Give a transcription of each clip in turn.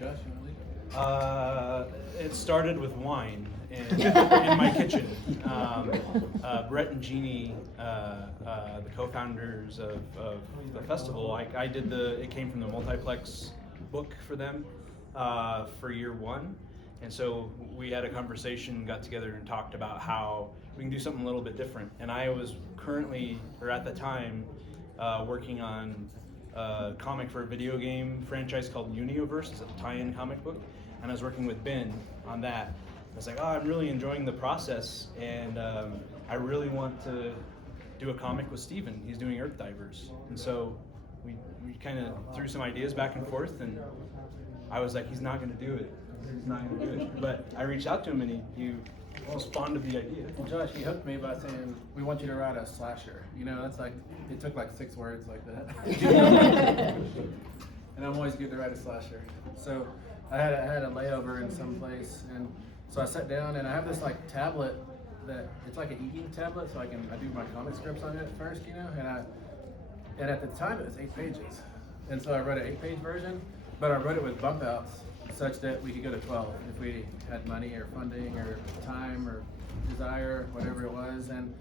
Josh, you want to lead it? It started with wine in my kitchen. Brett and Jeannie, the co-founders of the festival, I did it came from the multiplex book for them for year one. And so we had a conversation, got together and talked about how we can do something a little bit different. And I was at the time, working on a comic for a video game franchise called Unioverse. It's a tie-in comic book. And I was working with Ben on that. I was like, oh, I'm really enjoying the process, and I really want to do a comic with Steven. He's doing Earth Divers. And so we kind of threw some ideas back and forth, and I was like, he's not going to do it. He's not going to do it. But I reached out to him, and he was fond of the idea. Well, Josh, he hooked me by saying, we want you to write a slasher. You know, that's like, it took like 6 words like that. And I'm always good to write a slasher. So I had a layover in some place, and so I sat down, and I have this like tablet that it's like an e-ink tablet, so I do my comic scripts on it first, you know, and at the time it was 8 pages, and so I wrote an 8-page version, but I wrote it with bump outs such that we could go to 12 if we had money or funding or time or desire, whatever it was, and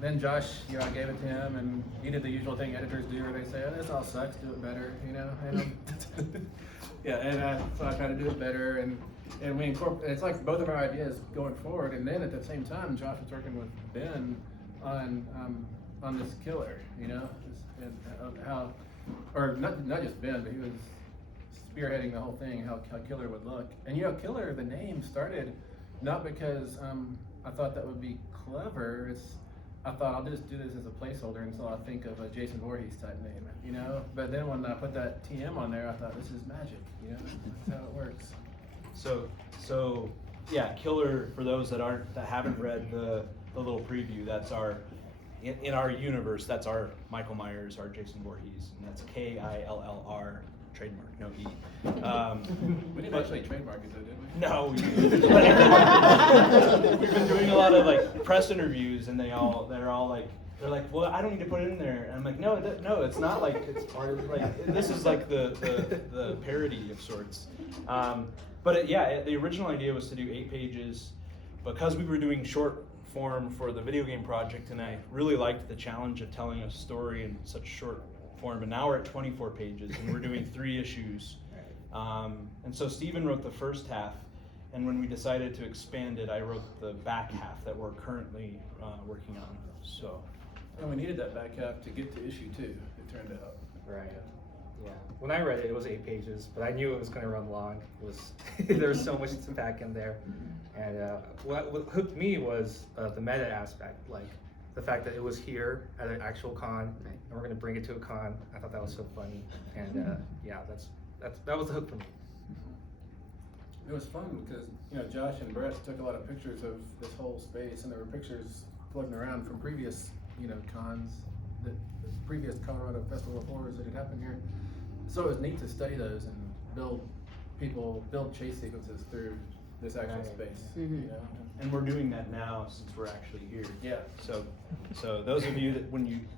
then Josh, you know, I gave it to him, and he did the usual thing editors do, where they say, oh, this all sucks, do it better, you know, and yeah, and so I try to do it better, and we incorporate. It's like both of our ideas going forward, and then at the same time, Josh was working with Ben on this killer, you know, and how, or not just Ben, but he was spearheading the whole thing, how killer would look, and you know, killer, the name started not because I thought that would be clever. I thought I'll just do this as a placeholder until I think of a Jason Voorhees type name, you know? But then when I put that TM on there, I thought, this is magic, you know? That's how it works. So yeah, Killer, for those that haven't read the little preview, that's in our universe, that's our Michael Myers, our Jason Voorhees, and that's Killr, trademark, no E. We didn't actually trademark it though, did we? No, we didn't. We've been doing a lot of like press interviews, and they're like, well, I don't need to put it in there. And I'm like, no, it's not like it's like this is like the parody of sorts. But the original idea was to do 8 pages, because we were doing short form for the video game project, and I really liked the challenge of telling a story in such short form. And now we're at 24 pages, and we're doing 3 issues. And so Steven wrote the first half, and when we decided to expand it, I wrote the back half that we're currently working on. So. And we needed that back half to get to issue 2, it turned out. Right. Yeah. When I read it, it was 8 pages, but I knew it was going to run long. It was there was so much to pack in there, and what hooked me was the meta aspect, like the fact that it was here at an actual con, and we're going to bring it to a con. I thought that was so funny, and yeah, that was the hook for me. It was fun because, you know, Josh and Brett took a lot of pictures of this whole space, and there were pictures floating around from previous, you know, cons, the previous Colorado Festival of Horrors that had happened here. So it was neat to study those and build chase sequences through this actual space. Mm-hmm. You know? And we're doing that now since we're actually here. Yeah. So those of you that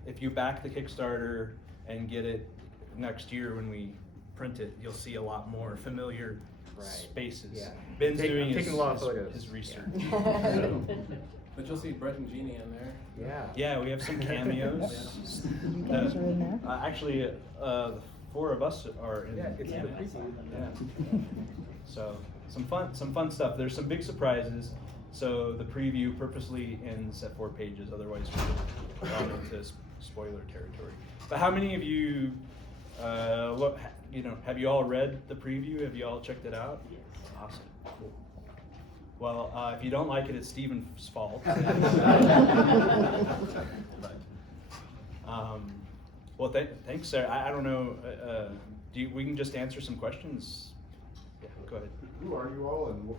if you back the Kickstarter and get it next year when we print it, you'll see a lot more familiar spaces. Yeah. Ben's doing taking a lot of photos. his research. Yeah. But you'll see Brett and Jeannie in there. Yeah. Yeah, we have some cameos. You guys are in there? Actually, the 4 of us are in. Yeah, it's in the cameos. preview. Yeah. So some fun stuff. There's some big surprises. So the preview purposely ends at 4 pages. Otherwise, we're gone into spoiler territory. But how many of you, have you all read the preview? Have you all checked it out? Yes. Awesome. Cool. Well, if you don't like it, it's Steven's fault. Well, thanks, Sarah. I don't know. We can just answer some questions? Yeah, go ahead. Who are you all, and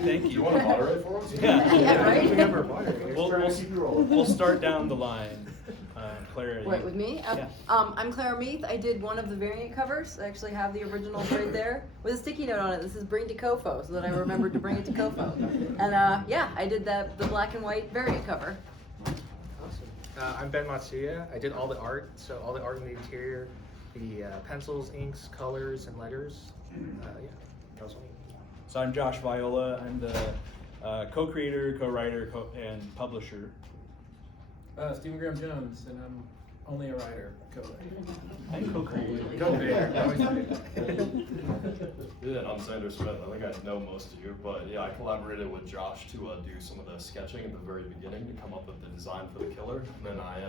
Thank you. You want to moderate for us? Yeah. Yeah, right? Remember moderators. We'll start down the line. Clara. Wait, with me? Yeah. I'm Clara Meath. I did one of the variant covers. I actually have the original right there with a sticky note on it. This is bring to Kofo, so that I remembered to bring it to Kofo. And yeah, I did the black and white variant cover. Awesome. I'm Ben Matsuya. I did all the art, so all the art in the interior, the pencils, inks, colors, and letters. Yeah, that was me. So I'm Josh Viola. I'm the co-creator, co-writer, and publisher. Stephen Graham Jones, and I'm only a writer, co-writer. And co-creator. Co-creator, always Yeah, I'm Xander Smith. I think I know most of you, but yeah, I collaborated with Josh to do some of the sketching at the very beginning to come up with the design for the killer. And then I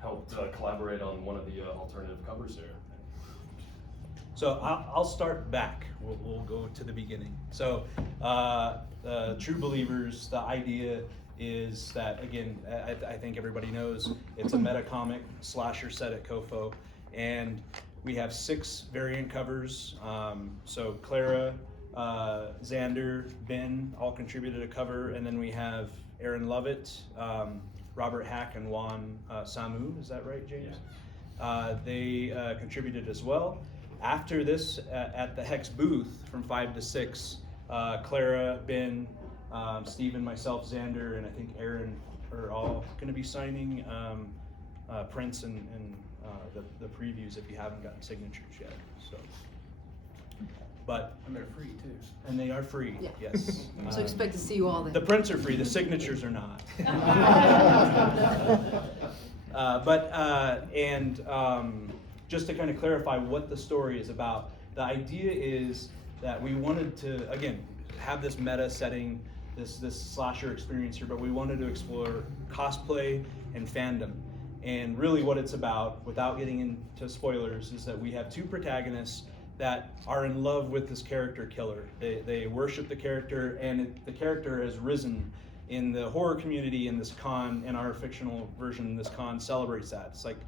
helped collaborate on one of the alternative covers here. So I'll start back. We'll go to the beginning. So True Believers, the idea is that, again, I think everybody knows it's a meta comic slasher set at Kofo, and we have 6 variant covers. So Clara, Xander, Ben all contributed a cover, and then we have Aaron Lovett, Robert Hack, and Juan Samu. Is that right, James? Yeah. They contributed as well. After this, at the Hex booth from 5 to 6, Clara, Ben, Steven, myself, Xander, and I think Aaron are all going to be signing prints and the previews if you haven't gotten signatures yet. So, but And they're free too. and they are free. Yeah. Yes. So expect to see you all The there. prints are free. The signatures are not. Just to kind of clarify what the story is about, the idea is that we wanted to, again, have this meta setting, this slasher experience here, but we wanted to explore cosplay and fandom. And really what it's about, without getting into spoilers, is that we have 2 protagonists that are in love with this character killer. They worship the character, and the character has risen in the horror community in this con, in our fictional version, this con celebrates that. It's like,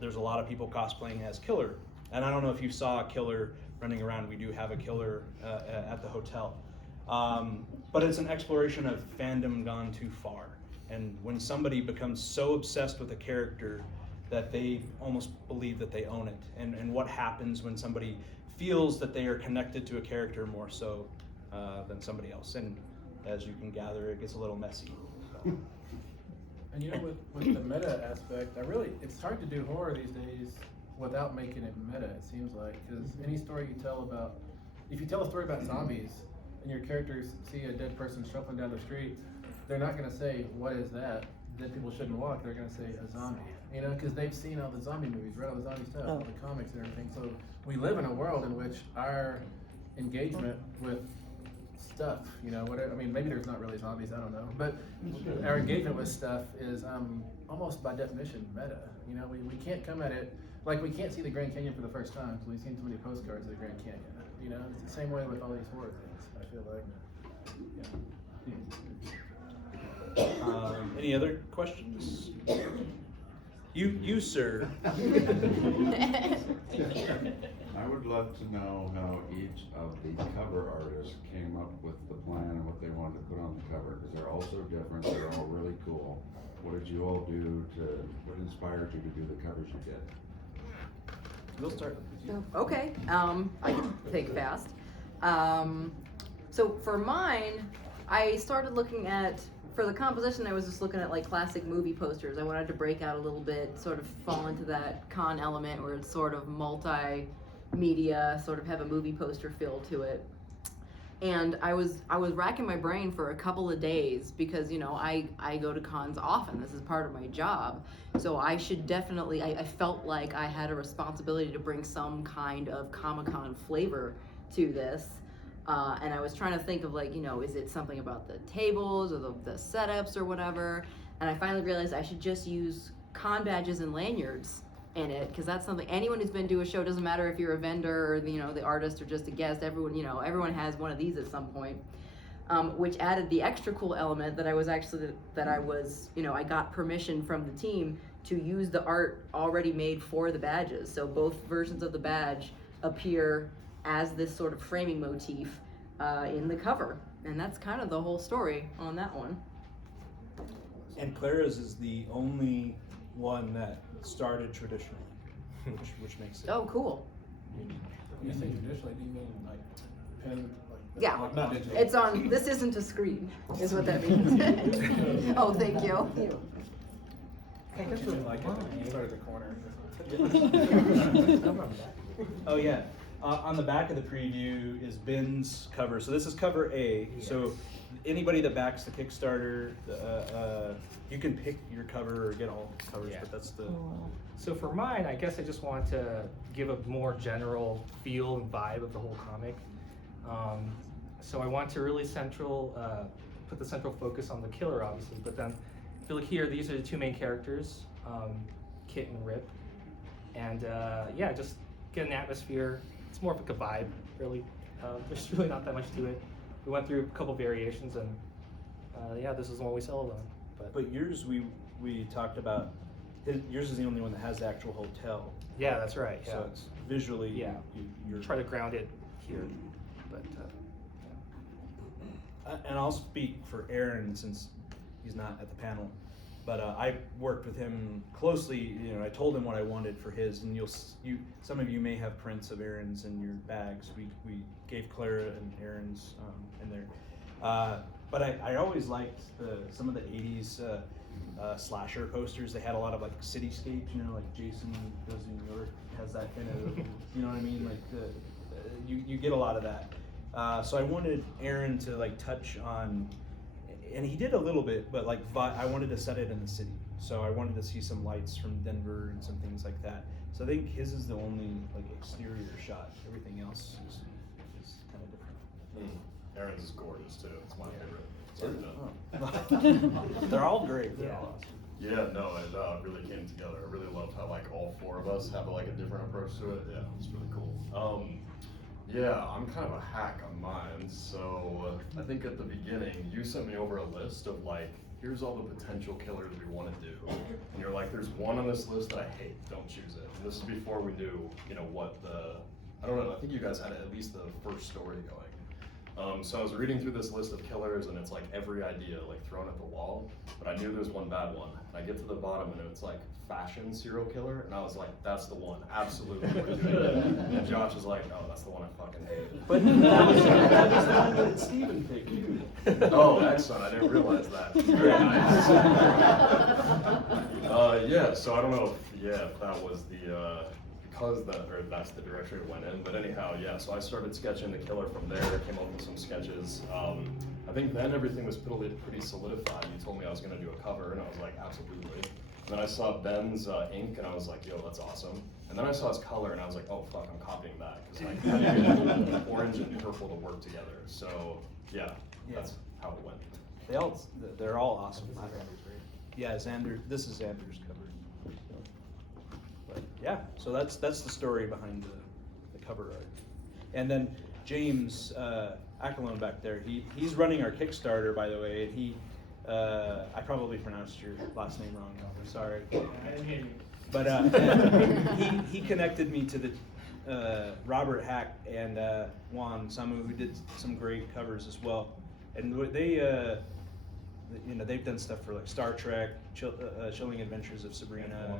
there's a lot of people cosplaying as Killer. And I don't know if you saw a Killer running around. We do have a Killer at the hotel. But it's an exploration of fandom gone too far. And when somebody becomes so obsessed with a character that they almost believe that they own it. And what happens when somebody feels that they are connected to a character more so than somebody else. And as you can gather, it gets a little messy. So. And you know, with the meta aspect, it's hard to do horror these days without making it meta, it seems like. Because any story you tell about, if you tell a story about zombies and your characters see a dead person shuffling down the street, they're not going to say, what is that? Dead people shouldn't walk. They're going to say a zombie. You know, because they've seen all the zombie movies, read all the zombie stuff, all the comics and everything. So we live in a world in which our engagement with stuff, you know, whatever, I mean, maybe there's not really zombies, I don't know, but our engagement with stuff is almost by definition meta. You know, we can't come at it, like we can't see the Grand Canyon for the first time because we've seen too many postcards of the Grand Canyon. You know, it's the same way with all these horror things, I feel like. Any other questions? You sir. I would love to know how each of the cover artists came up with the plan and what they wanted to put on the cover, because they're all so different, they're all really cool. What did you all do what inspired you to do the covers you did? We'll start with you. Okay, I can take fast. So for mine, I started looking at, for the composition, I was just looking at like classic movie posters. I wanted to break out a little bit, sort of fall into that con element where it's sort of multimedia, sort of have a movie poster feel to it. And I was racking my brain for a couple of days because, you know, I go to cons often. This is part of my job. So I should definitely, I felt like I had a responsibility to bring some kind of Comic-Con flavor to this. And I was trying to think of, like, you know, is it something about the tables or the setups or whatever? And I finally realized I should just use con badges and lanyards in it, because that's something anyone who's been to a show, doesn't matter if you're a vendor or, you know, the artist or just a guest, everyone, you know, everyone has one of these at some point. Which added the extra cool element that I was, you know, I got permission from the team to use the art already made for the badges. So both versions of the badge appear as this sort of framing motif in the cover. And that's kind of the whole story on that one. And Clara's is the only one that started traditionally, which makes it Oh, cool. unique. When you say traditionally, do you mean like pen, like Yeah, like not digital? it's on, this isn't a screen, is what that means. Oh, thank you. Hey, that's You didn't really like it. fun. You started the corner. Oh yeah. On the back of the preview is Ben's cover. So this is cover A. So anybody that backs the Kickstarter, you can pick your cover or get all covers, Yeah. but that's the. So for mine, I guess I just want to give a more general feel and vibe of the whole comic. So I want to really put the central focus on the killer, obviously. But then, if you look here, these are the two main characters, Kit and Rip. And yeah, just get an atmosphere. It's more of like a vibe, really. There's really not that much to it. We went through a couple variations, and yeah, this is the one we settled on. But yours, we talked about. Yours is the only one that has the actual hotel. Yeah, that's right. Yeah. So it's visually. Yeah. You're Try to ground it here, but And I'll speak for Aaron since he's not at the panel, but I worked with him closely. You know, I told him what I wanted for his, and some of you may have prints of Aaron's in your bags. We gave Clara and Aaron's in there, but I always liked some of the '80s slasher posters. They had a lot of like cityscapes. You know, like Jason Goes to New York has that kind of, you know what I mean? Like you get a lot of that. So I wanted Aaron to like touch on, and he did a little bit, but like I wanted to set it in the city. So I wanted to see some lights from Denver and some things like that. So I think his is the only like exterior shot. Everything else is kind of different. Aaron's is gorgeous too. It's my favorite. Sorry, no. They're all great. They're Yeah. all awesome. Yeah, no, it really came together. I really loved how like all four of us have like a different approach to it. Yeah, it's really cool. Yeah, I'm kind of a hack on mine. So I think at the beginning you sent me over a list of like, here's all the potential killers we want to do, and you're like, there's one on this list that I hate. Don't choose it. And this is before we knew, you know, what I don't know. I think you guys had at least the first story going. So I was reading through this list of killers, and it's like every idea like thrown at the wall, but I knew there's one bad one. And I get to the bottom, and it's like fashion serial killer, and I was like, that's the one, absolutely. We're doing it. And Josh is like, oh, that's the one I fucking hate. But that was the one that Steven picked. Oh, excellent! I didn't realize that. Very nice. Yeah. So I don't know if that was the. That's the direction it went in. But anyhow, yeah, so I started sketching the killer from there, came up with some sketches. I think then everything was pretty solidified. You told me I was gonna do a cover, and I was like, absolutely. And then I saw Ben's ink, and I was like, yo, that's awesome. And then I saw his color, and I was like, oh fuck, I'm copying that, because like, how do you get orange and purple to work together? So yeah, that's how it went. They're all awesome. Yeah, Xander. This is Xander's cover. But yeah, so that's the story behind the cover art. And then James Accolone back there, he's running our Kickstarter, by the way. And I probably pronounced your last name wrong. I'm sorry. But he connected me to the Robert Hack and Juan Samu, who did some great covers as well. And they they've done stuff for like Star Trek, Chilling Adventures of Sabrina.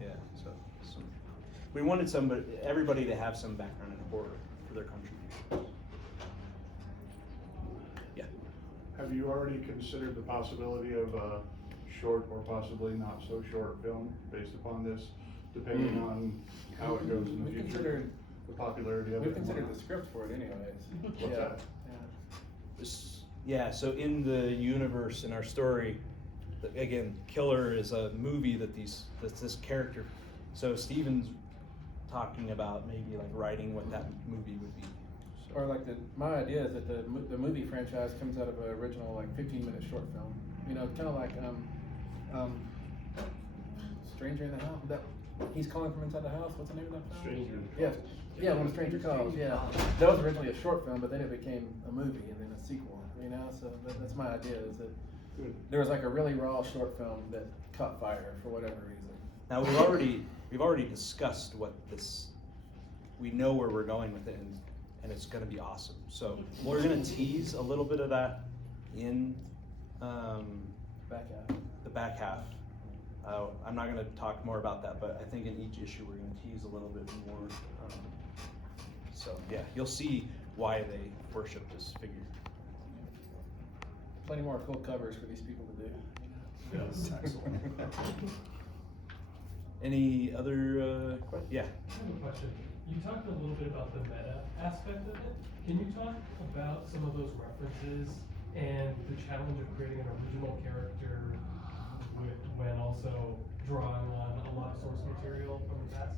Yeah, so we wanted everybody to have some background in horror for their contributions. Yeah. Have you already considered the possibility of a short or possibly not so short film based upon this, depending on how it goes in the We've future? considered- The popularity of it. We've considered the script for it anyways. What's that? Yeah, so in the universe, in our story, again, Killer is a movie that's this character. So Steven's talking about maybe like writing what that movie would be. So. Or like my idea is that the movie franchise comes out of an original like 15-minute short film. You know, kind of like Stranger in the House. That he's calling from inside the house. What's the name of that film? Stranger. Yes. Yeah, When a Stranger Calls. Yeah, that was originally a short film, but then it became a movie and then a sequel. You know, so that's my idea. Is that there was like a really raw short film that caught fire for whatever reason. Now we've already discussed what this. We know where we're going with it, and it's going to be awesome. So we're going to tease a little bit of that in Back out. the back half. I'm not going to talk more about that, but I think in each issue we're going to tease a little bit more. So yeah, you'll see why they worship this figure. Plenty more cool covers for these people to do. Yes, excellent. Any other, yeah? I have a question. You talked a little bit about the meta aspect of it. Can you talk about some of those references and the challenge of creating an original character when also drawing on a lot of source material from the past?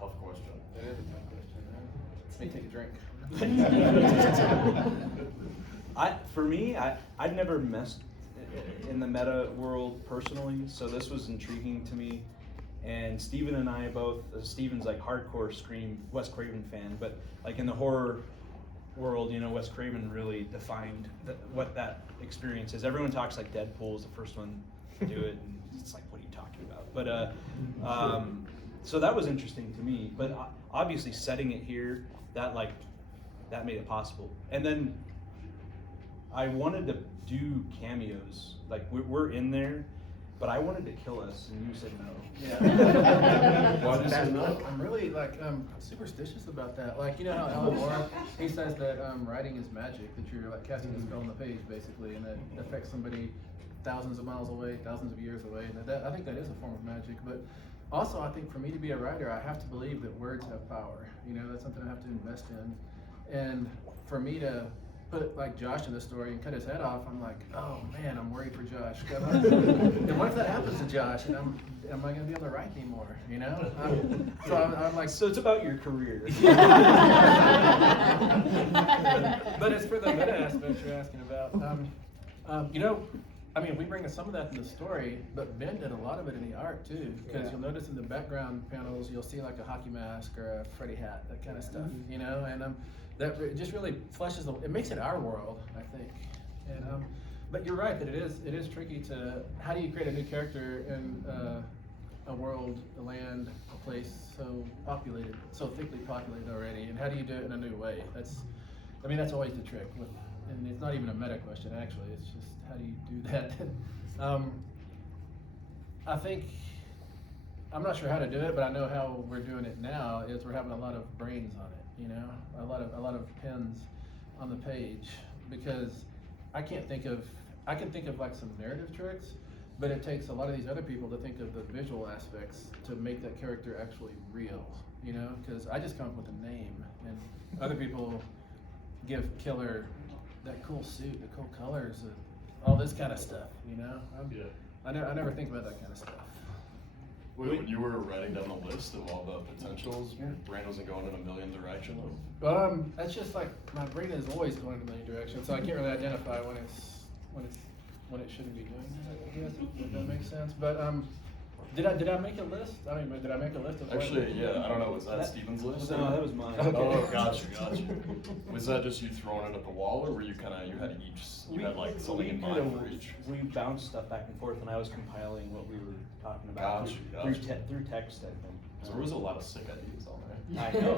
Tough question. That is a tough question. Let me take a drink. For me, I've never messed in the meta world personally, so this was intriguing to me. And Steven and I both, Steven's like hardcore Scream Wes Craven fan, but like in the horror world, you know, Wes Craven really defined what that experience is. Everyone talks like Deadpool was the first one to do it, and it's like, what are you talking about? But so that was interesting to me. But obviously, setting it here, that made it possible. And then I wanted to do cameos. Like we're in there, but I wanted to kill us, and you said no. Yeah. Why did you say no? I'm really superstitious about that. Like, you know how Alan Moore, he says that writing is magic, that you're like casting a spell on the page basically, and that affects somebody thousands of miles away, thousands of years away. And I think that is a form of magic. But also, I think for me to be a writer, I have to believe that words have power. You know, that's something I have to invest in. And for me to put like Josh in the story and cut his head off, I'm like, oh man, I'm worried for Josh. And what if that happens to Josh? And am I going to be able to write anymore? You know? I'm like, So it's about your career. but it's for the meta aspect you're asking about. You know, I mean, we bring some of that in the story, but Ben did a lot of it in the art too. Because you'll notice in the background panels, you'll see like a hockey mask or a Freddy hat, that kind of stuff. You know, and that just really fleshes it makes it our world, I think. And but you're right that it is tricky to, how do you create a new character in a world, a land, a place so populated, so thickly populated already, and how do you do it in a new way? That's always the trick. And it's not even a meta question actually. It's just, how do you do that? I think, I'm not sure how to do it, but I know how we're doing it now is we're having a lot of brains on it, you know, a lot of pens on the page, because I can think of like some narrative tricks, but it takes a lot of these other people to think of the visual aspects to make that character actually real, you know, because I just come up with a name, and other people give Killer that cool suit, the cool colors, all this kind of stuff, you know. I never think about that kind of stuff. Wait, when you were writing down the list of all the potentials, your brain wasn't going in a million directions? That's just like, my brain is always going in a million directions, so I can't really identify when it shouldn't be doing that, I guess, if that makes sense. But did I make a list? I mean, did I make a list of what? Actually, yeah, I don't know, was that Steven's list? No, that was mine. Oh, gotcha. Was that just you throwing it at the wall, or were you had like something in mind for each? We bounced stuff back and forth, and I was compiling what we were talking about through text, I think. So there was a lot of sick ideas on there. I know.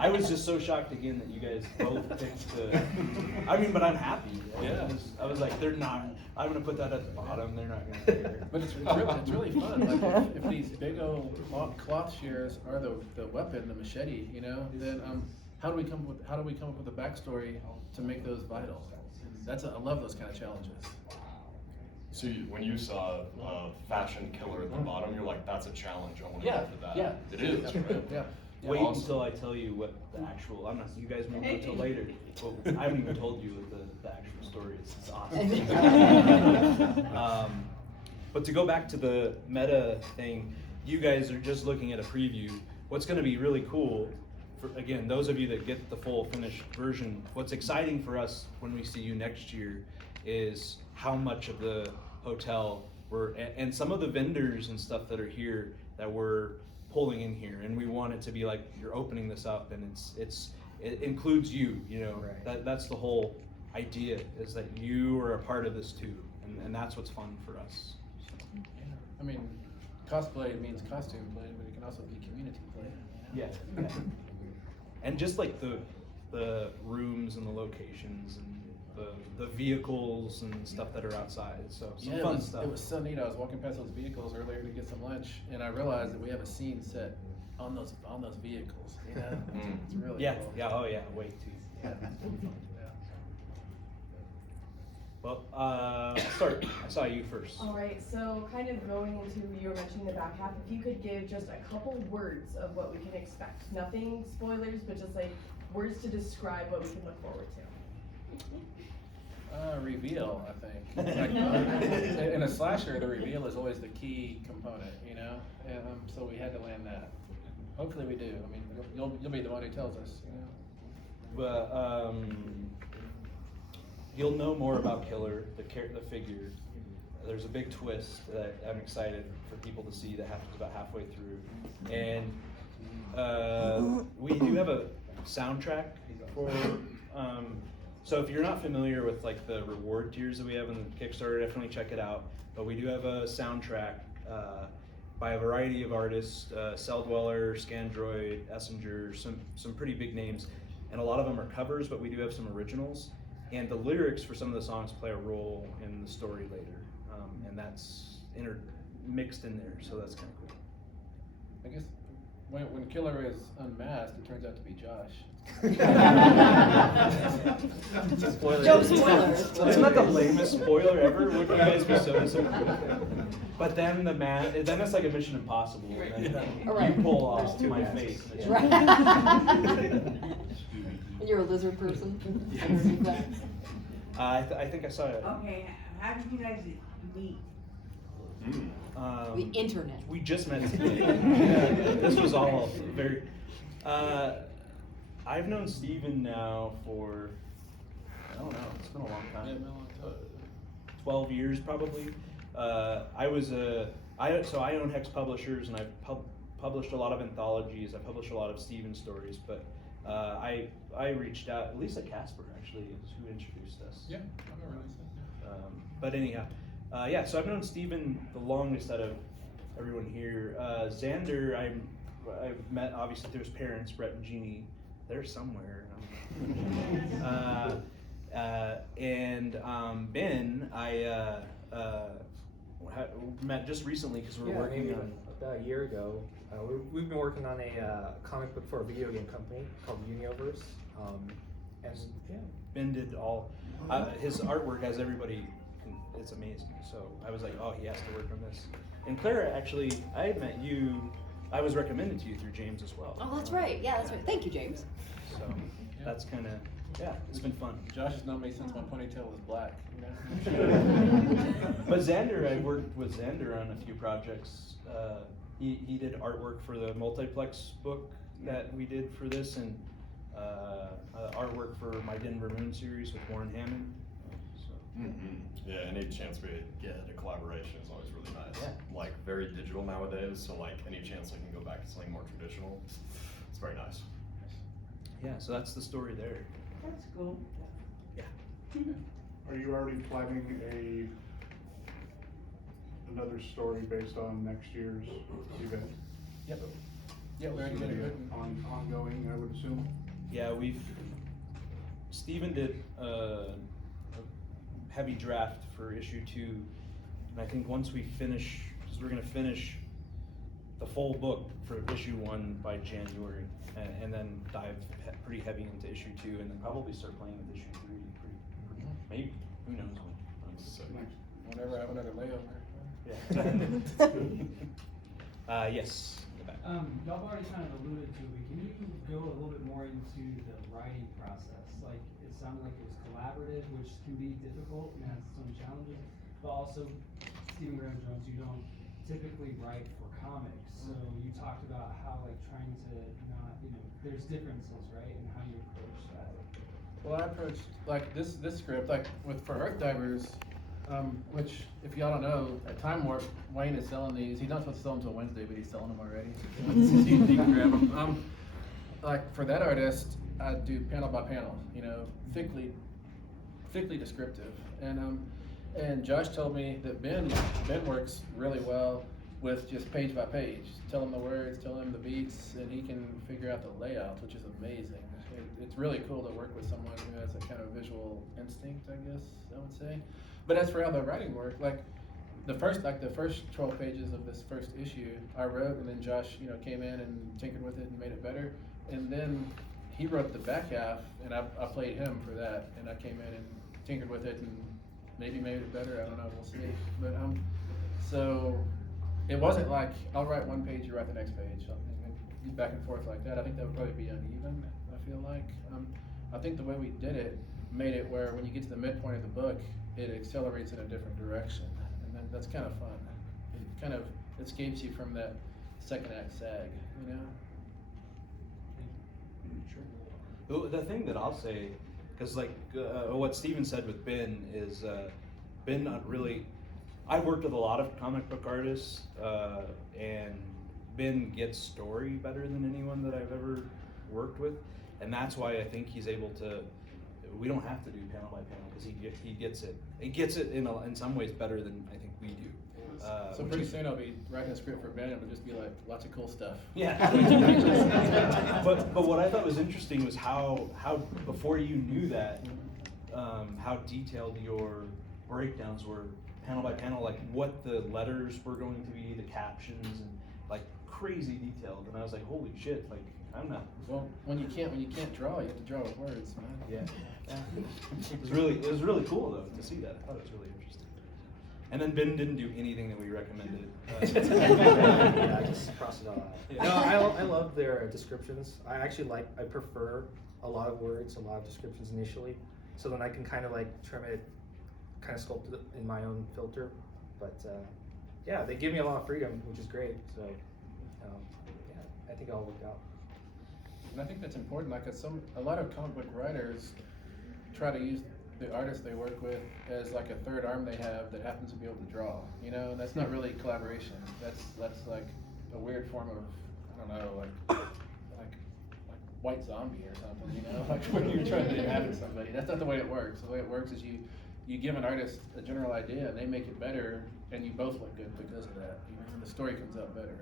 I was just so shocked again that you guys both picked but I'm happy. Yeah. I was like, they're not, I'm gonna put that at the bottom, they're not gonna care. But it's really fun. Like if these big old cloth shears are the weapon, the machete, you know, then how do we come up with a backstory to make those vital? I love those kind of challenges. So when you saw Fashion Killer at the bottom, you're like, that's a challenge, I want to Yeah, go for that. yeah. It is, right? Yeah. Wait Awesome. until I tell you what the actual, you guys may wait until later, but I haven't even told you what the actual story is. It's awesome. But to go back to the meta thing, you guys are just looking at a preview. What's gonna be really cool, for, again, those of you that get the full finished version, what's exciting for us when we see you next year is how much of the hotel and some of the vendors and stuff that are here that we're pulling in here, and we want it to be like, you're opening this up and it includes you, you know, right. That's the whole idea, is that you are a part of this too, and that's what's fun for us. I mean, cosplay means costume play, but it can also be community play. Yeah. And just like the rooms and the locations and the vehicles and stuff that are outside, so some fun stuff. It was so neat. I was walking past those vehicles earlier to get some lunch, and I realized that we have a scene set on those vehicles. You know, it's really cool. Oh yeah, way too. Yeah. Well, I'll start. I saw you first. All right, so kind of going into, you were mentioning the back half, if you could give just a couple words of what we can expect. Nothing spoilers, but just like words to describe what we can look forward to. Reveal, I think. Like, in a slasher, the reveal is always the key component, you know? And, so we had to land that. Hopefully we do. I mean, you'll be the one who tells us, you know? But you'll know more about Killer, the figure. There's a big twist that I'm excited for people to see that happens about halfway through. And we do have a soundtrack for. So if you're not familiar with like the reward tiers that we have in the Kickstarter, definitely check it out. But we do have a soundtrack by a variety of artists, Celldweller, Scandroid, Essinger, some pretty big names. And a lot of them are covers, but we do have some originals. And the lyrics for some of the songs play a role in the story later. And that's mixed in there, so that's kind of cool. I guess when Killer is unmasked, it turns out to be Josh. Spoiler. No spoilers. Isn't that the lamest spoiler ever? Would you guys be so disappointed? But then then it's like a Mission Impossible. And then Right. you pull off There's two my masks. face. Right. And you're a lizard person? I think I saw it. Okay, how did you guys meet? The internet. We just met today. Yeah, this was all very. I've known Steven now for, I don't know, it's been a long time. 12 years probably. So I own Hex Publishers, and I've published a lot of anthologies. I published a lot of Steven stories, but I reached out. Lisa Casper actually is who introduced us. Yeah, I remember Lisa. But anyhow, yeah. So I've known Steven the longest out of everyone here. Xander, I've met obviously through his parents, Brett and Jeannie. They're somewhere. And Ben, I met just recently because we're working maybe on. about a year ago. We've been working on a comic book for a video game company called Universe. And yeah. Ben did all his artwork as everybody. It's amazing. So I was like, oh, he has to work on this. And Clara, actually, I had met you. I was recommended to you through James as well. Oh, that's right. Yeah, that's right. Thank you, James. So that's kind of, yeah, it's been fun. Josh has known me since my ponytail was black, you know? But Xander, I worked with Xander on a few projects. He did artwork for the multiplex book that we did for this, and artwork for my Denver Moon series with Warren Hammond. So. Yeah, any chance we get a collaboration is always really nice. Yeah. Like very digital nowadays, so like any chance I can go back to something more traditional, it's very nice. Yeah, so that's the story there. That's cool. Yeah. Are you already planning another story based on next year's event? Yep. Yeah, we already did it written. Ongoing, I would assume? Yeah, Steven did a heavy draft for issue 2, and I think once we finish, because we're gonna finish the full book for issue 1 by January, and then dive pretty heavy into issue 2, and then probably start playing with issue 3 pretty maybe, who knows when. So, Whenever I have another layover. Yeah. Yes, in the back. Y'all have already kind of alluded to it. Can you go a little bit more into the writing process? Like, it sounded like it was collaborative, which can be difficult and has some challenges, but also, Stephen Graham Jones, you don't typically write for comics. So you talked about how, like, trying to not, there's differences, right, in how you approach that. Well, I approached like this script, like for Earth Divers, which if y'all don't know, at Time Warp, Wayne is selling these. He's not supposed to sell them until Wednesday, but he's selling them already. You can grab them. Like for that artist, I do panel by panel, thickly descriptive. And Josh told me that Ben works really well with just page by page. Tell him the words, tell him the beats, and he can figure out the layout, which is amazing. It's really cool to work with someone who has a kind of visual instinct, I guess I would say. But as for how the writing worked, like the first 12 pages of this first issue, I wrote, and then Josh, came in and tinkered with it and made it better. And then he wrote the back half, and I played him for that, and I came in and tinkered with it and maybe made it better. I don't know. We'll see. But so it wasn't like I'll write one page, you write the next page, and back and forth like that. I think that would probably be uneven. I feel like. I think the way we did it made it where when you get to the midpoint of the book, it accelerates in a different direction, and that's kind of fun. It kind of escapes you from that second act sag, you know. Sure. The thing that I'll say, because like what Steven said with Ben is, Ben not really. I've worked with a lot of comic book artists, and Ben gets story better than anyone that I've ever worked with, and that's why I think he's able to. We don't have to do panel by panel because he gets it. He gets it in some ways better than I think we do. So pretty soon I'll be writing a script for Ben, and it'll just be like lots of cool stuff. Yeah. but what I thought was interesting was how before you knew that, how detailed your breakdowns were panel by panel, like what the letters were going to be, the captions, and like crazy detailed. And I was like, holy shit! Like I'm not. Well, when you can't draw, you have to draw with words, man. Yeah. It was really cool though to see that. I thought it was really interesting. And then Ben didn't do anything that we recommended. Yeah, I just crossed it all out. No, I love their descriptions. I prefer a lot of words, a lot of descriptions initially, so then I can kind of like trim it, kind of sculpt it in my own filter. But yeah, they give me a lot of freedom, which is great. So yeah, I think it all worked out. And I think that's important. Like a lot of comic book writers try to use the artists they work with as like a third arm they have that happens to be able to draw. You know, and that's not really collaboration. That's like a weird form of, I don't know, like White Zombie or something. You know, like when you're trying to inhabit somebody. That's not the way it works. The way it works is you give an artist a general idea and they make it better, and you both look good because of that. You know, and the story comes out better.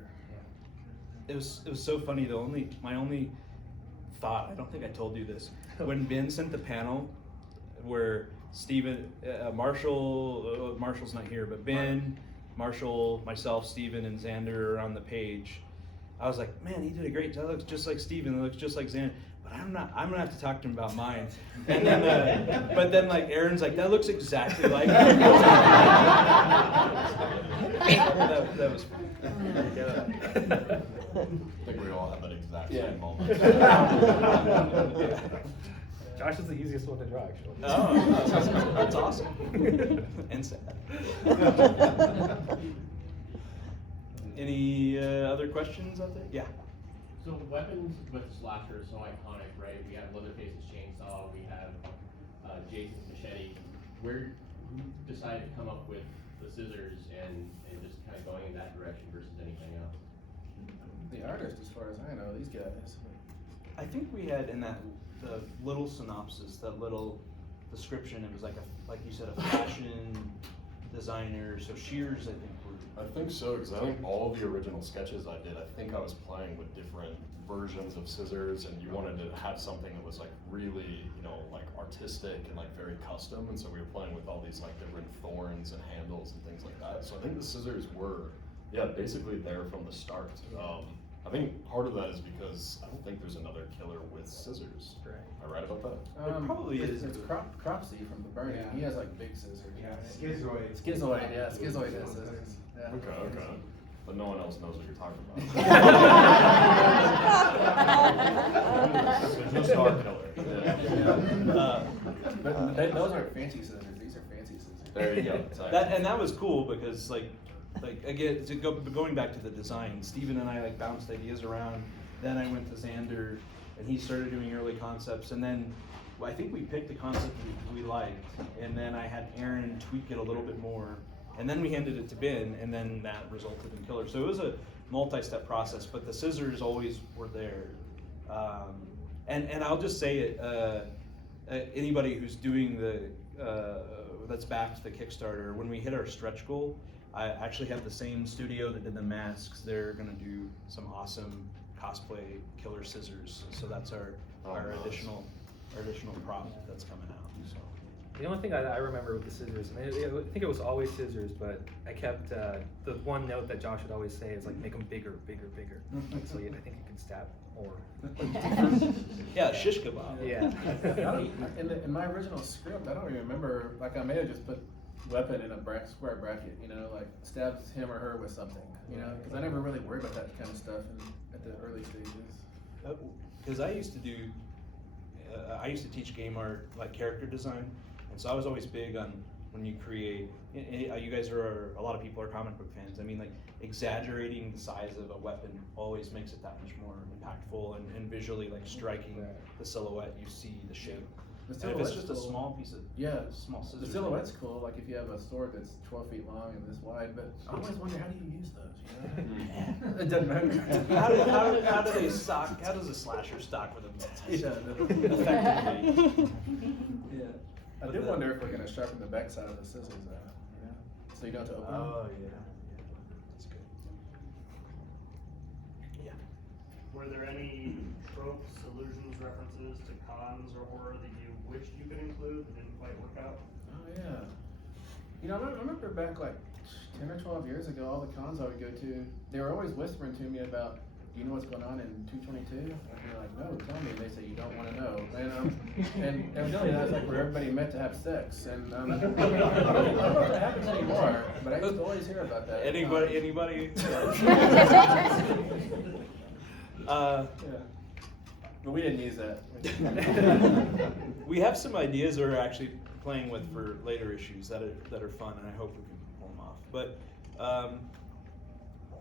It was so funny. My only thought, I don't think I told you this, when Ben sent the panel where Steven, Marshall's not here, but Ben, Marshall, myself, Steven, and Xander are on the page. I was like, man, he did a great job. That looks just like Steven. It looks just like Xander. But I'm gonna have to talk to him about mine. And then, but then like Aaron's like, that looks exactly like him. that was fun. I think we all have that exact same moment. Josh is the easiest one to draw, actually. Oh, that's awesome. And sad. Any other questions out there? Yeah. So weapons with slasher are so iconic, right? We have Leatherface's chainsaw, we have Jason's machete. Who decided to come up with the scissors and just kind of going in that direction versus anything else? The artist, as far as I know, these guys. I think we had in the little synopsis, that little description, it was like you said, a fashion designer. So shears, I think, I think so, because I think all the original sketches I did, I think I was playing with different versions of scissors, and you wanted to have something that was like really, like artistic and like very custom, and so we were playing with all these like different thorns and handles and things like that. So I think the scissors were, basically there from the start. I think part of that is because I don't think there's another killer with scissors. Right. Am I right about that? It probably is. It's Cropsy from the Burning. Yeah. He has like big scissors. Yeah, Schizoid. Schizoid, yeah. Schizoid has scissors. Yeah. Okay. But no one else knows what you're talking about. There's no star killer. But those aren't fancy scissors. These are fancy scissors. There you go. Exactly. That was cool because like again, going back to the design, Steven and I like bounced ideas around. Then I went to Xander, and he started doing early concepts, and then I think we picked a concept we liked, and then I had Aaron tweak it a little bit more, and then we handed it to Ben, and then that resulted in Killer. So it was a multi-step process, but the scissors always were there. And I'll just say it, anybody who's doing that's backed the Kickstarter, when we hit our stretch goal, I actually have the same studio that did the masks. They're gonna do some awesome cosplay killer scissors. So that's our additional prop that's coming out. So. The only thing I remember with the scissors, I think it was always scissors, but I kept the one note that Josh would always say is like make them bigger. Like, so I think you can stab more. Yeah, shish kebab. Yeah. In my original script, I don't even remember. Like I may have just put weapon in a square bracket, you know, like stabs him or her with something, you know, because I never really worried about that kind of stuff at the early stages. Because I used to teach game art, like character design, and so I was always big on when you create, you guys are, a lot of people are comic book fans, I mean, like, exaggerating the size of a weapon always makes it that much more impactful and visually, like, striking the silhouette, you see the shape. And if it's just a small piece of, small scissors. The silhouette's cool, like if you have a sword that's 12 feet long and this wide, but I always wonder, how do you use those, you know? It doesn't matter. How do they stock, how does a slasher stock with them effectively? Yeah. I do wonder if we're gonna sharpen the backside of the scissors, you know, so you don't have to open them. Oh, yeah, that's good. Yeah. Were there any tropes, allusions, references to cons or horror that you wished you could include that didn't quite work out? Oh, yeah. You know, I remember back like 10 or 12 years ago, all the cons I would go to, they were always whispering to me about, do you know what's going on in 222? And you're like, no, tell me. And they say, you don't want to know. And evidently that's like where everybody met to have sex. And I don't know if that happens anymore, but I used to always hear about that. Anybody? Yeah. But we didn't use that. We have some ideas that we're actually playing with for later issues that are fun, and I hope we can pull them off. But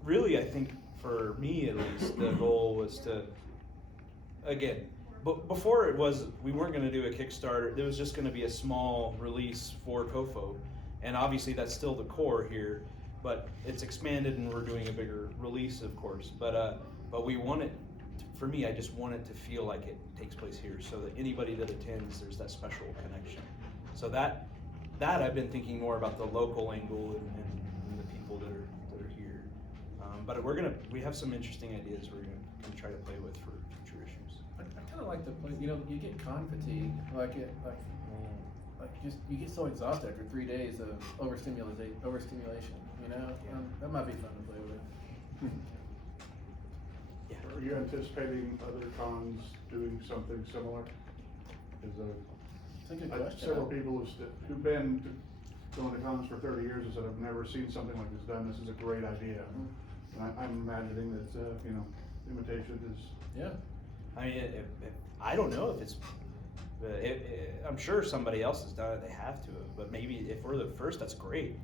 really, I think for me at least, the goal was to, again, before it was, we weren't going to do a Kickstarter. There was just going to be a small release for Kofo, and obviously that's still the core here, but it's expanded and we're doing a bigger release, of course. But we want it, for me, I just want it to feel like it takes place here, so that anybody that attends, there's that special connection. So that I've been thinking more about the local angle and the people that are here. But we have some interesting ideas we're gonna try to play with for future issues. I kind of like to play, you know, you get con fatigue, you get so exhausted after 3 days of overstimulation, you know? That might be fun to play with. Are you anticipating other cons doing something similar? It's a good question. Several people who've been going to cons for 30 years and said, I've never seen something like this done, this is a great idea. And I'm imagining that, you know, imitation is... Yeah. I mean, I don't know if it's, I'm sure somebody else has done it, they have to have, but maybe if we're the first, that's great.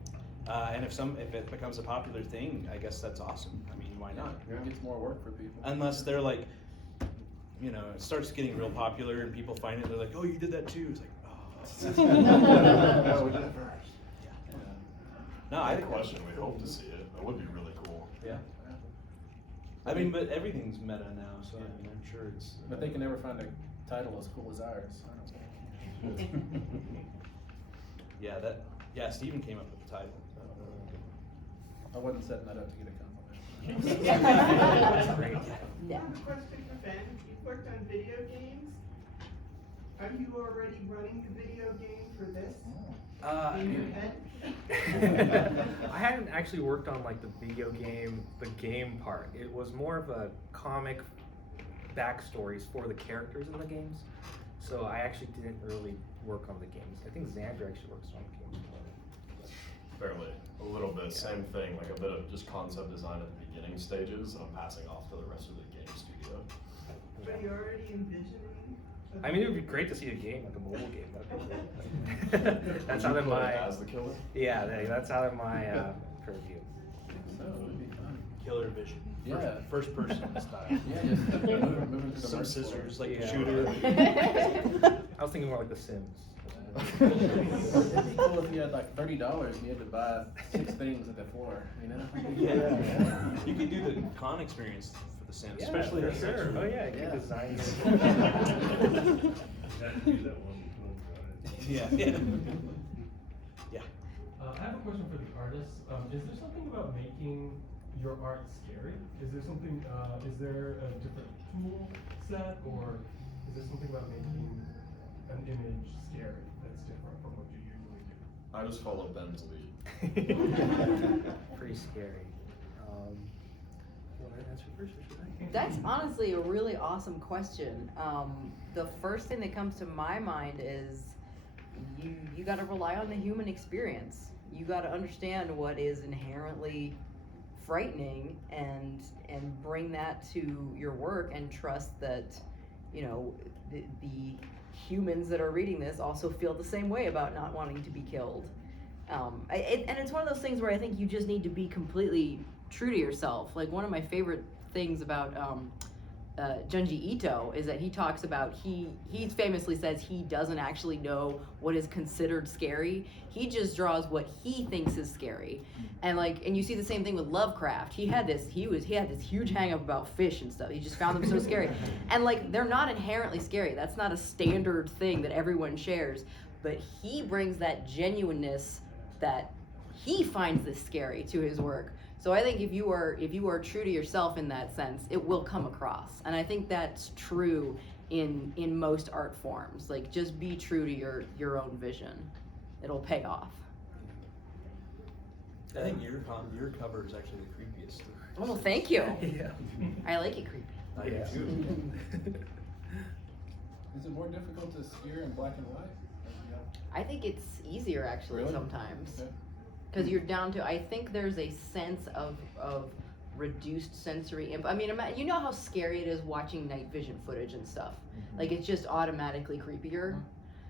And if it becomes a popular thing, I guess that's awesome. I mean, why not? Yeah. It gets more work for people. Unless they're like, you know, it starts getting real popular and people find it, they're like, oh, you did that too. It's like, oh. Yeah, we did it first. Yeah. No, I think question. We hope to see it. That would be really cool. Yeah. I mean, but everything's meta now, so I mean, I'm sure it's. But they can never find a title as cool as ours. I don't know. Yeah, Steven came up with the title. I wasn't setting that up to get a compliment. That's great. Yeah. I have a question for Ben. You've worked on video games. Are you already running the video game for this? In your head? I hadn't actually worked on like the video game, the game part. It was more of a comic backstories for the characters in the games. So I actually didn't really work on the games. I think Xander actually works on the games more. Barely. A little bit. Same thing, like a bit of just concept design at the beginning stages, and I'm passing off to the rest of the game studio. But you're already envisioning? I mean, it would be great to see a game, like a mobile game. That'd be cool. That's out of my. As the killer? Yeah, that's out of my purview. So it would be fun. Killer vision. Yeah. First person style. Yeah, just moving through the Some merch scissors, floor. like a Yeah. shooter. I was thinking more like The Sims. It'd be cool if you had like $30 and you had to buy 6 things at the floor, you know? Yeah. You could do the con experience for the Sims, Yeah, especially for the sure. section. Oh yeah, good design. Yeah. Yeah. I have a question for the artists. Is there something about making your art scary? Is there something, is there a different tool set, or is there something about making an image scary that's different from what you usually do? I just follow Ben's lead. Pretty scary. You want to answer first, or should I? That's honestly a really awesome question. The first thing that comes to my mind is you got to rely on the human experience. You got to understand what is inherently frightening and bring that to your work and trust that, you know, the humans that are reading this also feel the same way about not wanting to be killed. And it's one of those things where I think you just need to be completely true to yourself. Like, one of my favorite things about Junji Ito is that he talks about, he famously says he doesn't actually know what is considered scary. He just draws what he thinks is scary. And you see the same thing with Lovecraft. He had this huge hang up about fish and stuff. He just found them so scary. And they're not inherently scary. That's not a standard thing that everyone shares. But he brings that genuineness that he finds this scary to his work. So I think if you are true to yourself in that sense, it will come across. And I think that's true in most art forms. Like, just be true to your own vision. It'll pay off. I think your cover is actually the creepiest. Oh, well, thank you. Yeah. I like it creepy. I do too. Is it more difficult to steer in black and white? I think it's easier actually Really? sometimes. Okay. Because you're down to, I think there's a sense of reduced sensory input. I mean, you know how scary it is watching night vision footage and stuff. Like, it's just automatically creepier.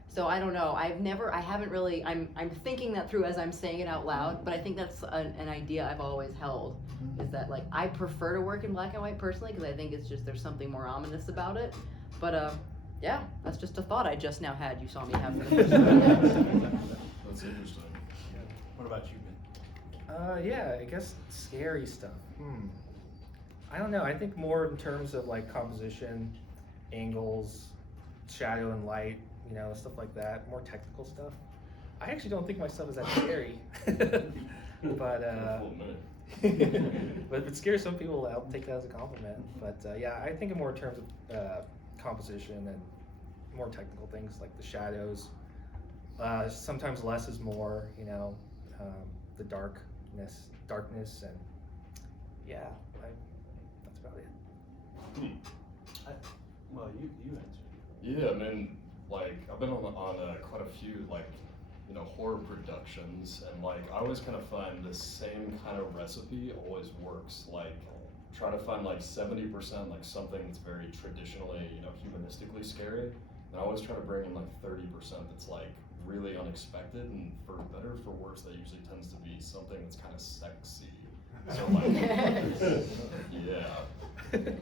So I don't know. I haven't really, I'm thinking that through as I'm saying it out loud, but I think that's an idea I've always held, is that, like, I prefer to work in black and white personally, because I think it's just, there's something more ominous about it. But yeah, that's just a thought I just now had. You saw me have for the first time. That's interesting. What about you, Ben? Yeah, I guess scary stuff. I don't know. I think more in terms of like composition, angles, shadow and light, you know, stuff like that. More technical stuff. I actually don't think my stuff is that scary. But but if it scares some people, I'll take that as a compliment. But yeah, I think more in terms of composition and more technical things like the shadows. Sometimes less is more, you know. The darkness, and yeah, that's about it. Well, you answered. Yeah, I mean, like, I've been on quite a few, like, you know, horror productions, and like, I always kind of find the same kind of recipe always works. Like, try to find like 70% like something that's very traditionally, you know, humanistically scary, and I always try to bring in like 30% that's like really unexpected, and for better or for worse, that usually tends to be something that's kind of sexy. So like, yeah.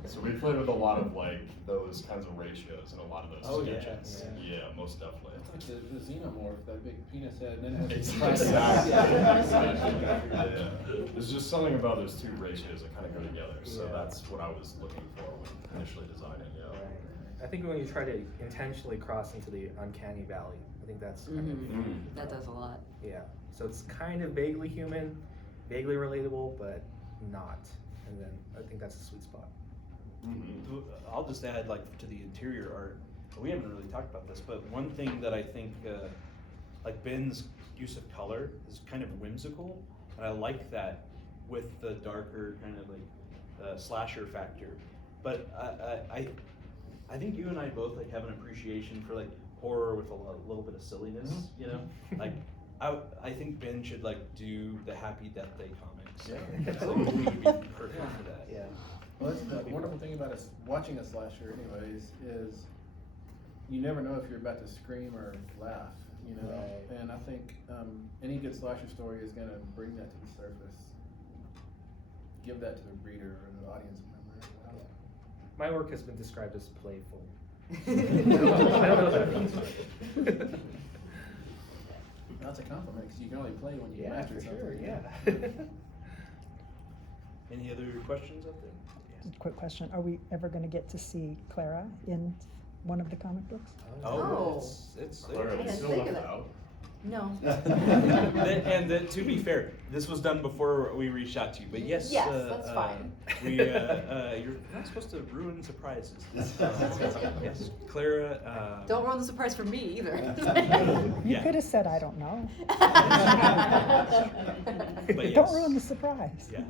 So we played with a lot of like those kinds of ratios and a lot of those sketches. Yeah, most definitely. It's like the xenomorph, that big penis head, and then it has Exactly. Yeah. There's just something about those two ratios that kind of go together. So that's what I was looking for when initially designing. Yeah. I think when you try to intentionally cross into the uncanny valley, I think that's kind of, that does a lot. yeah. So it's kind of vaguely human, vaguely relatable, but not. And then I think that's a sweet spot. I'll just add, like, to the interior art, we haven't really talked about this, but one thing that I think, like, Ben's use of color is kind of whimsical, and I like that with the darker kind of like slasher factor. But I think you and I both like have an appreciation for like horror with a little bit of silliness, you know? Like, I think Ben should like do the Happy Death Day comics. Yeah. It's like, we would be perfect for that. Yeah. Well, that's the wonderful thing about watching a slasher anyways, is you never know if you're about to scream or laugh, you know? Right. And I think any good slasher story is gonna bring that to the surface. Give that to the reader or the audience member. My work has been described as playful. I don't know what that means. That's a compliment, because you can only play when you Yeah, master for something. sure, yeah. Any other questions out there? Quick question, are we ever gonna get to see Clara in one of the comic books? Oh. It's Clara, I didn't still think left of that. out. No. And to be fair, this was done before we reached out to you, but yes. Yes, that's fine. You're not supposed to ruin surprises. Yes, Clara. Don't ruin the surprise for me either. You could have said, I don't know. But yes. Don't ruin the surprise. Yeah.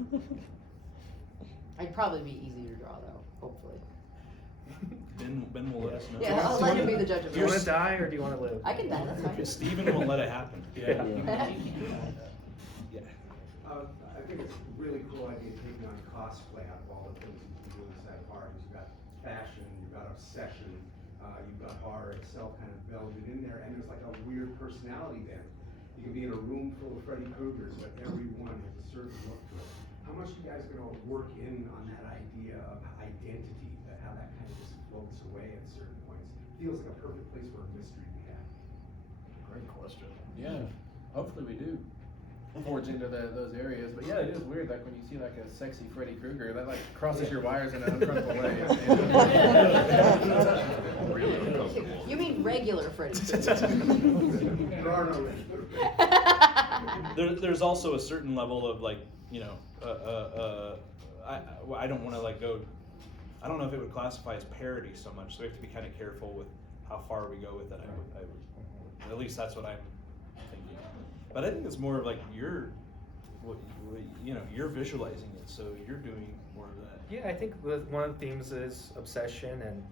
I'd probably be easier to draw though, hopefully. Ben Ben will let us know. Yeah, I'll let him be the judge of Do you want that. to die or do you want to live? I can die, that's fine. Steven won't let it happen. Yeah. Yeah. I think it's a really cool idea taking on cosplay out of all the things you can do inside of horror. You've got fashion, you've got obsession, you've got horror itself kind of melded in there, and there's like a weird personality then. You can be in a room full of Freddy Kruegers, but everyone has a certain look to it. How much are you guys gonna work in on that idea of identity, how that kind of just floats away at certain points? Feels like a perfect place for a mystery to be had. Great question. Yeah, hopefully we do forge into those areas. But yeah, it is weird, like when you see like a sexy Freddy Krueger, that like crosses your wires in an uncomfortable way. Really uncomfortable. You mean regular Freddy Krueger? There are no There's also a certain level of like, you know, I don't want to like go, I don't know if it would classify as parody so much, so we have to be kind of careful with how far we go with it. I would, at least that's what I'm thinking. But I think it's more of like you're visualizing it, so you're doing more of that. Yeah, I think one of the themes is obsession and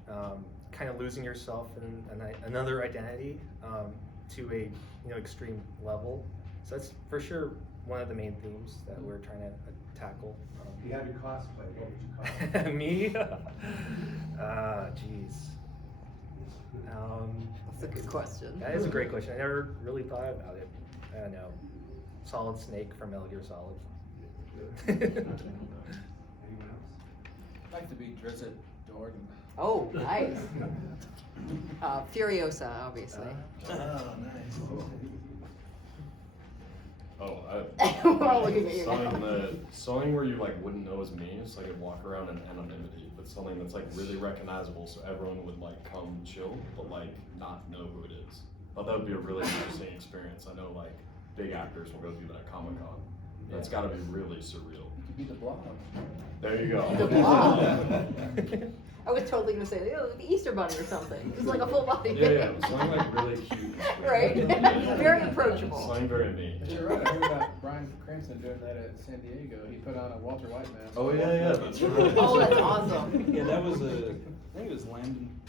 kind of losing yourself in another identity to a extreme level. So that's for sure one of the main themes that we're trying to tackle. If you had to cosplay, what would you cosplay? Me? Jeez. That's a good question. That is a great question. I never really thought about it. I don't know. Solid Snake from Metal Gear Solid. Anyone else? I'd like to be Drizzt Jordan. Oh, nice. Furiosa, obviously. Oh, nice. Oh, We're all looking at you now. something where you like wouldn't know is me, so I could walk around in anonymity, but something that's like really recognizable, so everyone would like come chill, but like not know who it is. But that would be a really interesting experience. I know like big actors will go do that at Comic-Con. That's got to be really surreal. You could be the Blob. There you go. The Blob. I was totally gonna say the Easter Bunny or something. It's like a full body. Yeah, something like really cute. Right. Very approachable. Something very me. You're right. I heard about Bryan Cranston doing that at San Diego. He put on a Walter White mask. Oh yeah, that's right. Oh, that's awesome. Yeah, that was I think it was Landon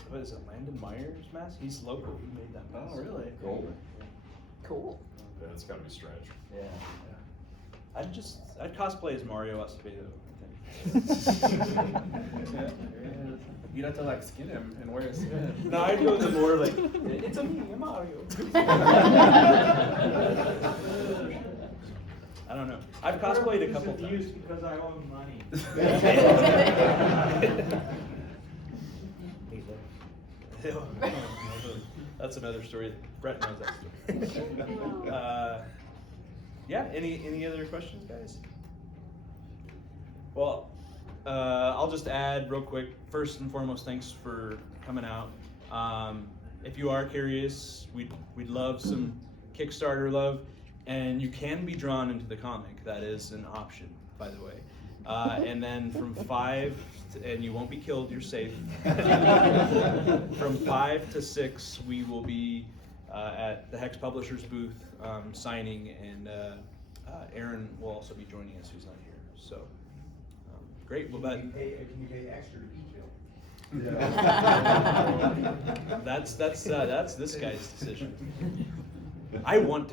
Meyer's mask? He's local, he made that mask. Oh, really? Cool. Cool. Yeah, it's gotta be strange. Yeah. I'd cosplay as Mario Acevedo. Yeah. You'd have to like skin him and wear a skin. No, I'd go the more like, it's a me, Mario. I don't know. I've cosplayed a couple times. Because I owe money. That's another story. Brett knows that story. Yeah. Any other questions, guys? Well, I'll just add real quick. First and foremost, thanks for coming out. If you are curious, we'd love some Kickstarter love, and you can be drawn into the comic. That is an option, by the way. And then from 5 and you won't be killed, you're safe. From 5 to 6, we will be at the Hex Publishers booth signing, and Aaron will also be joining us, who's not here. So great. Well, Can you pay extra to eat Bill? That's this guy's decision. I want.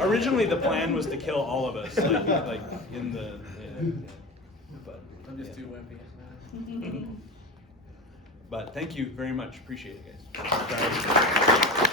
Originally, the plan was to kill all of us, like in the. But I'm just too wimpy. But thank you very much. Appreciate it, guys.